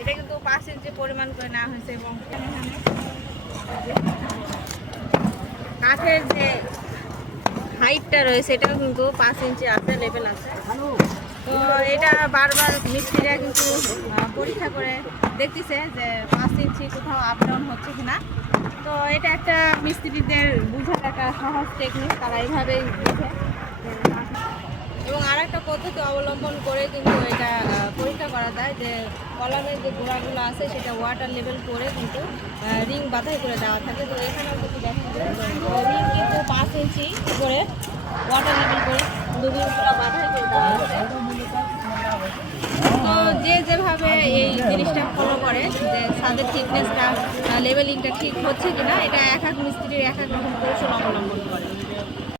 এটা কিন্তু 5 ইঞ্চি পরিমাণ করে নেওয়া হয়েছে এবং কাঠের যে হাইটটা রয়েছে এটাও কিন্তু 5 ইঞ্চি আছে, লেভেল আছে। তো এটা বারবার মিস্ত্রিরা কিন্তু পরীক্ষা করে দেখতেছে যে 5 ইঞ্চি কোথাও আপ ডাউন হচ্ছে কিনা। তো এটা একটা মিস্ত্রিদের বোঝার একটা সহজ টেকনিক, তারা এইভাবেই দেখে। এবং আর একটা পদ্ধতি অবলম্বন করে কিন্তু এটা পরীক্ষা করা যায় যে কলামের যে গোড়াগুলো আছে সেটা ওয়াটার লেভেল করে কিন্তু রিং বাধাই করে দেওয়া থাকে। তো এখানেও যদি দেখেন রিং কিন্তু 5 ইঞ্চি করে ওয়াটার লেভেল করে রিংগুলো বাধাই করে দেওয়া আছে। তো যে যেভাবে এই জিনিসটা ফলো করে যে ছাদের থিকনেসটা লেভেলিংটা ঠিক হচ্ছে কিনা, এটা এক এক মিস্ত্রির এক এক রকম কৌশল অবলম্বন